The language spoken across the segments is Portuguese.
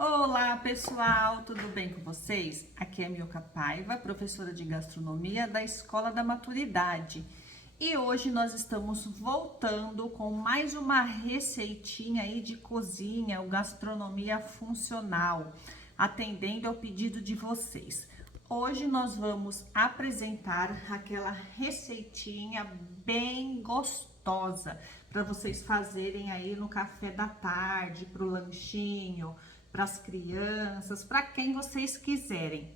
Olá pessoal, tudo bem com vocês? Aqui é Milka Paiva, professora de gastronomia da Escola da Maturidade. E hoje nós estamos voltando com mais uma receitinha aí de cozinha, o gastronomia funcional, atendendo ao pedido de vocês. Hoje nós vamos apresentar aquela receitinha bem gostosa para vocês fazerem aí no café da tarde, para o lanchinho, para as crianças, para quem vocês quiserem.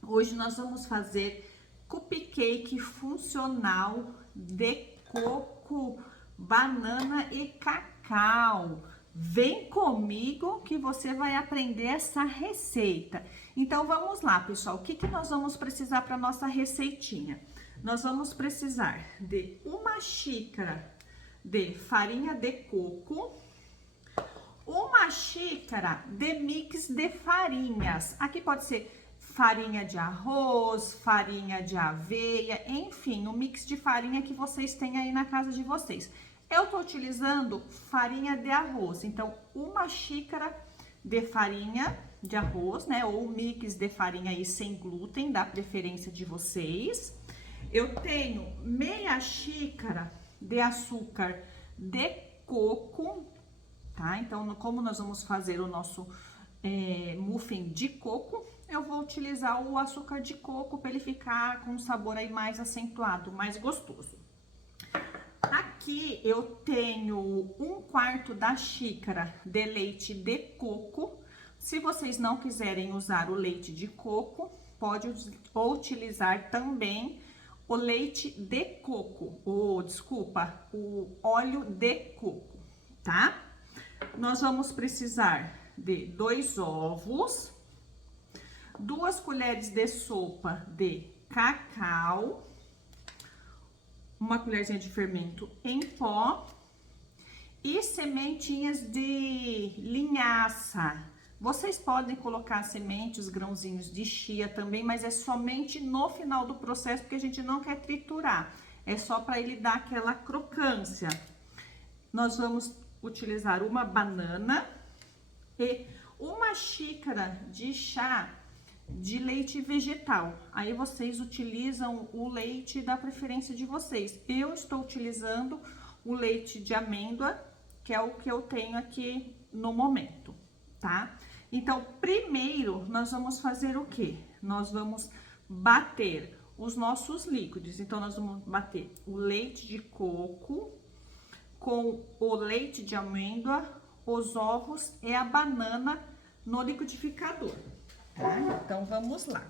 Hoje nós vamos fazer cupcake funcional de coco, banana e cacau. Vem comigo que você vai aprender essa receita. Então vamos lá, pessoal. O que nós vamos precisar para nossa receitinha? Nós vamos precisar de uma xícara de farinha de coco, uma xícara de mix de farinhas. Aqui pode ser farinha de arroz, farinha de aveia, enfim, o mix de farinha que vocês têm aí na casa de vocês. Eu tô utilizando farinha de arroz, então uma xícara de farinha de arroz, né, ou mix de farinha aí sem glúten, da preferência de vocês. Eu tenho meia xícara de açúcar de coco, tá? Então, como nós vamos fazer o nosso muffin de coco, eu vou utilizar o açúcar de coco para ele ficar com um sabor aí mais acentuado, mais gostoso. Aqui eu tenho 1/4 da xícara de leite de coco. Se vocês não quiserem usar o leite de coco, pode utilizar também o leite de coco, o óleo de coco, tá? Nós vamos precisar de 2 ovos, 2 colheres de sopa de cacau, uma colherzinha de fermento em pó e sementinhas de linhaça. Vocês podem colocar sementes, grãozinhos de chia também, mas é somente no final do processo, porque a gente não quer triturar. É só para ele dar aquela crocância. Nós vamos utilizar uma banana e uma xícara de chá de leite vegetal. Aí vocês utilizam o leite da preferência de vocês. Eu estou utilizando o leite de amêndoa, que é o que eu tenho aqui no momento, tá? Então, primeiro nós vamos fazer o quê? Nós vamos bater os nossos líquidos. Então, nós vamos bater o leite de coco com o leite de amêndoa, os ovos e a banana no liquidificador, tá? Então, vamos lá.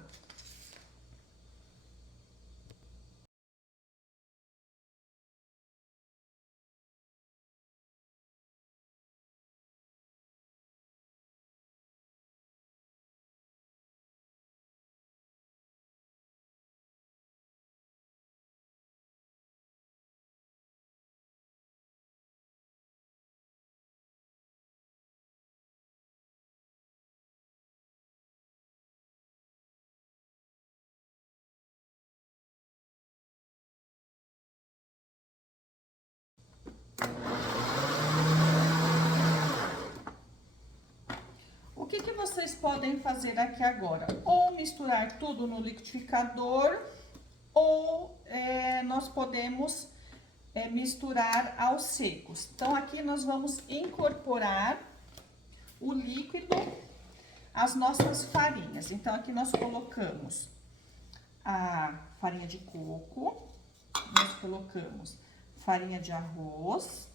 O que vocês podem fazer aqui agora? Ou misturar tudo no liquidificador, ou nós podemos misturar aos secos. Então, aqui nós vamos incorporar o líquido às nossas farinhas. Então, aqui nós colocamos a farinha de coco, nós colocamos farinha de arroz,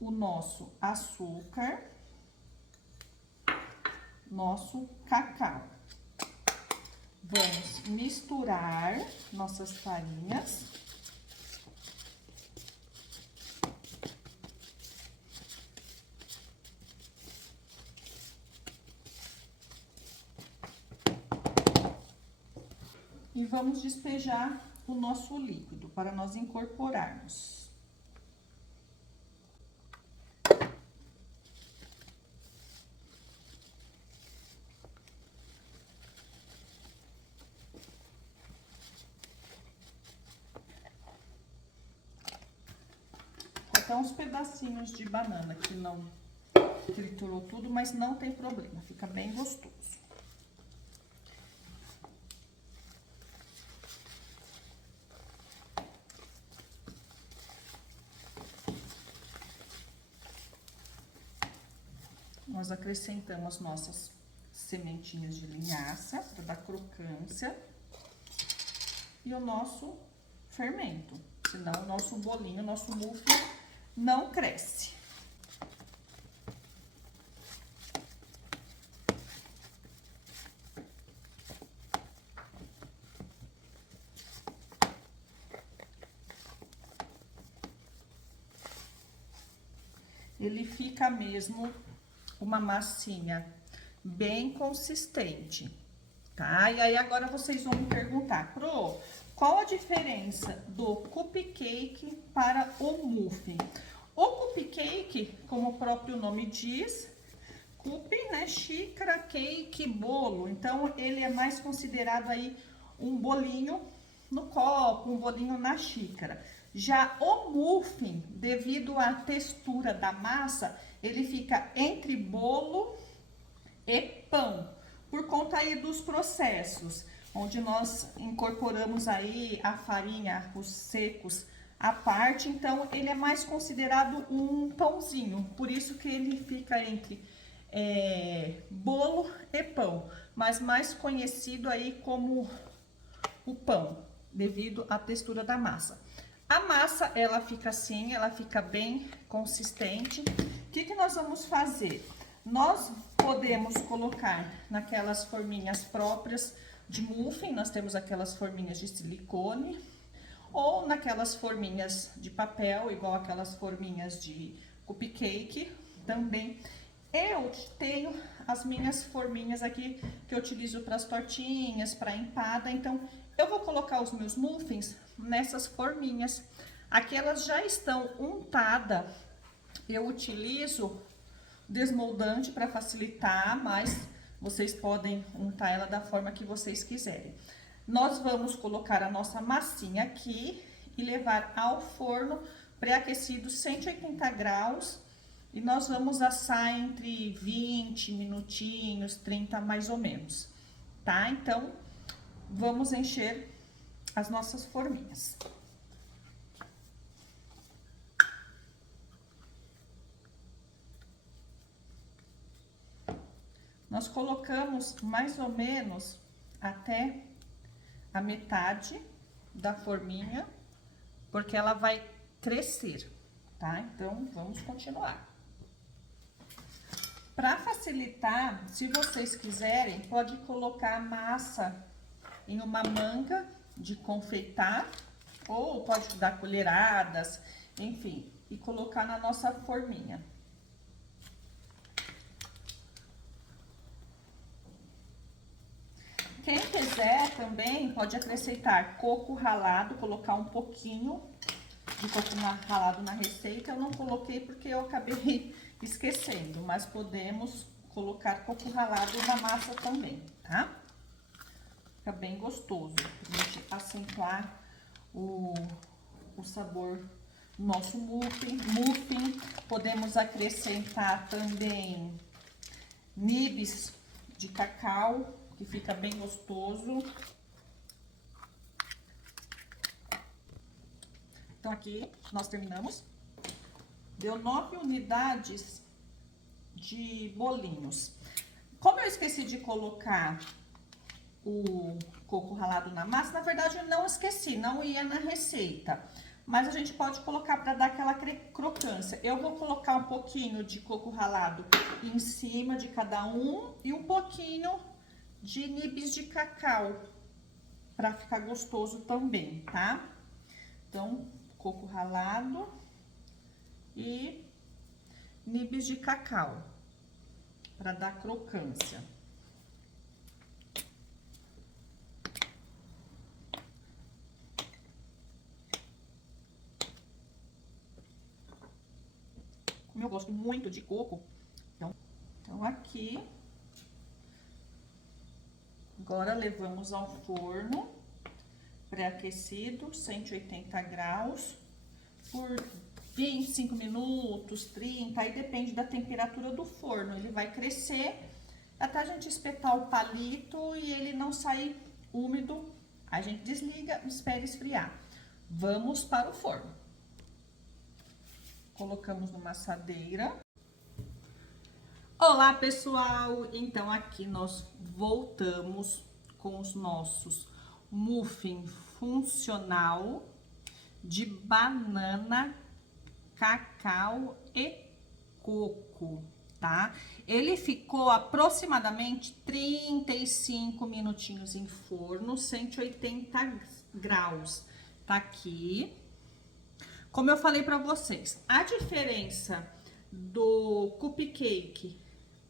o nosso açúcar, nosso cacau. Vamos misturar nossas farinhas. E vamos despejar o nosso líquido para nós incorporarmos. Então, os pedacinhos de banana que não triturou tudo, mas não tem problema, fica bem gostoso. Nós acrescentamos nossas sementinhas de linhaça para dar crocância e o nosso fermento, senão o nosso bolinho, o nosso muffin não cresce. Ele fica mesmo uma massinha bem consistente, tá? E aí agora vocês vão me perguntar, Pro, qual a diferença do cupcake para o muffin? O cupcake, como o próprio nome diz, cup, né, xícara, cake, bolo. Então, ele é mais considerado aí um bolinho no copo, um bolinho na xícara. Já o muffin, devido à textura da massa, ele fica entre bolo e pão, por conta aí dos processos, onde nós incorporamos aí a farinha, os secos à parte, então ele é mais considerado um pãozinho, por isso que ele fica entre bolo e pão, mas mais conhecido aí como o pão, devido à textura da massa. A massa, ela fica assim, ela fica bem consistente. O que nós vamos fazer? Nós podemos colocar naquelas forminhas próprias de muffin, nós temos aquelas forminhas de silicone, ou naquelas forminhas de papel, igual aquelas forminhas de cupcake também. Eu tenho as minhas forminhas aqui que eu utilizo para as tortinhas, para empada, então eu vou colocar os meus muffins nessas forminhas. Aqui elas já estão untadas, eu utilizo desmoldante para facilitar, mas vocês podem untar ela da forma que vocês quiserem. Nós vamos colocar a nossa massinha aqui e levar ao forno pré-aquecido 180 graus. E nós vamos assar entre 20 minutinhos, 30 mais ou menos, tá? Então, vamos encher as nossas forminhas. Nós colocamos mais ou menos até a metade da forminha, porque ela vai crescer, tá? Então, vamos continuar. Para facilitar, se vocês quiserem, pode colocar massa em uma manga de confeitar, ou pode dar colheradas, enfim, e colocar na nossa forminha. Quem quiser também pode acrescentar coco ralado, colocar um pouquinho de coco ralado na receita. Eu não coloquei porque eu acabei esquecendo, mas podemos colocar coco ralado na massa também, tá? Fica bem gostoso, pra gente acentuar o sabor do nosso muffin. Podemos acrescentar também nibs de cacau, que fica bem gostoso. Então, aqui nós terminamos. Deu 9 unidades de bolinhos. Como eu esqueci de colocar o coco ralado na massa, na verdade eu não esqueci, não ia na receita. Mas a gente pode colocar para dar aquela crocância. Eu vou colocar um pouquinho de coco ralado em cima de cada um e um pouquinho de nibs de cacau, para ficar gostoso também, tá? Então, coco ralado e nibs de cacau, para dar crocância. Como eu gosto muito de coco, então aqui, agora levamos ao forno pré-aquecido, 180 graus, por 25 minutos, 30, aí depende da temperatura do forno. Ele vai crescer até a gente espetar o palito e ele não sair úmido. A gente desliga, espera esfriar. Vamos para o forno. Colocamos numa assadeira. Olá, pessoal! Então, aqui nós voltamos com os nossos muffin funcional de banana, cacau e coco, tá? Ele ficou aproximadamente 35 minutinhos em forno, 180 graus. Tá aqui. Como eu falei pra vocês, a diferença do cupcake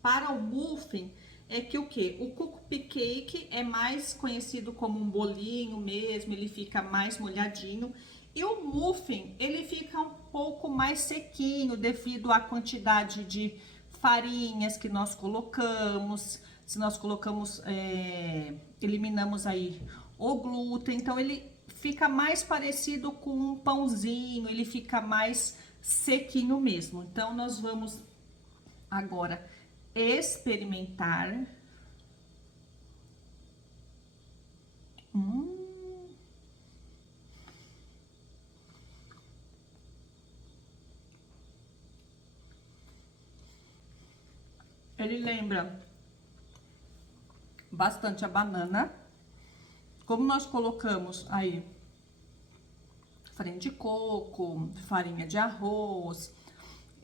para o muffin é que o quê? O cupcake é mais conhecido como um bolinho mesmo, ele fica mais molhadinho. E o muffin, ele fica um pouco mais sequinho devido à quantidade de farinhas que nós colocamos. Se nós colocamos, eliminamos aí o glúten, então ele fica mais parecido com um pãozinho, ele fica mais sequinho mesmo. Então, nós vamos agora experimentar. Ele lembra bastante a banana. Como nós colocamos aí farinha de coco, farinha de arroz,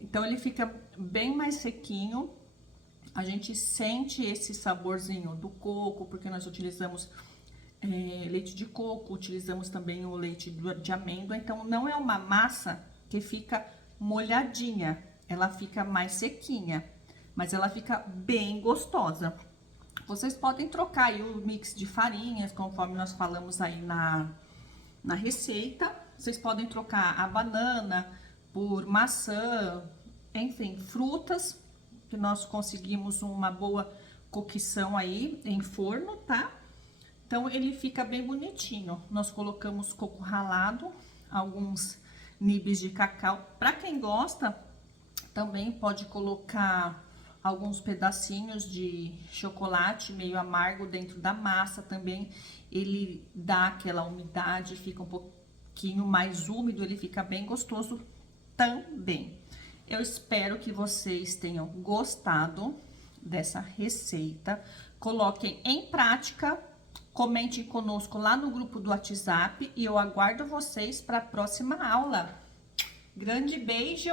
então ele fica bem mais sequinho. A gente sente esse saborzinho do coco, porque nós utilizamos leite de coco, utilizamos também o leite de amêndoa. Então, não é uma massa que fica molhadinha, ela fica mais sequinha, mas ela fica bem gostosa. Vocês podem trocar aí o mix de farinhas, conforme nós falamos aí na receita. Vocês podem trocar a banana por maçã, enfim, frutas, que nós conseguimos uma boa cocção aí em forno, tá? Então, ele fica bem bonitinho. Nós colocamos coco ralado, alguns nibs de cacau. Para quem gosta, também pode colocar alguns pedacinhos de chocolate meio amargo dentro da massa também. Ele dá aquela umidade, fica um pouquinho mais úmido, ele fica bem gostoso também. Eu espero que vocês tenham gostado dessa receita. Coloquem em prática, comentem conosco lá no grupo do WhatsApp e eu aguardo vocês para a próxima aula. Grande beijo!